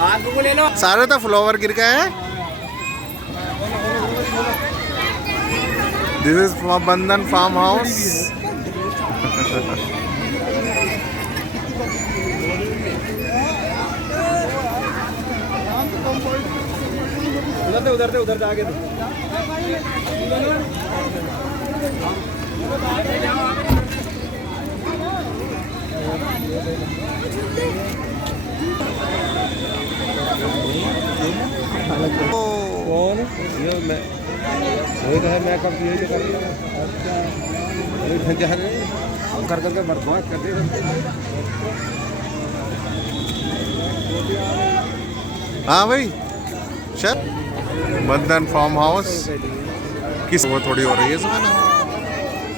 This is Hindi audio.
आपको ले लो सारे तो फ्लावर गिर गए हैं। दिस इज बंधन फार्म हाउस। उधर जाके कौन ये मैं वही तो है। मैं कब यही तो कर करके बर्बाद कर दे। हाँ भाई सर, बंधन फार्म हाउस किस वो थोड़ी हो रही है इसमें ना।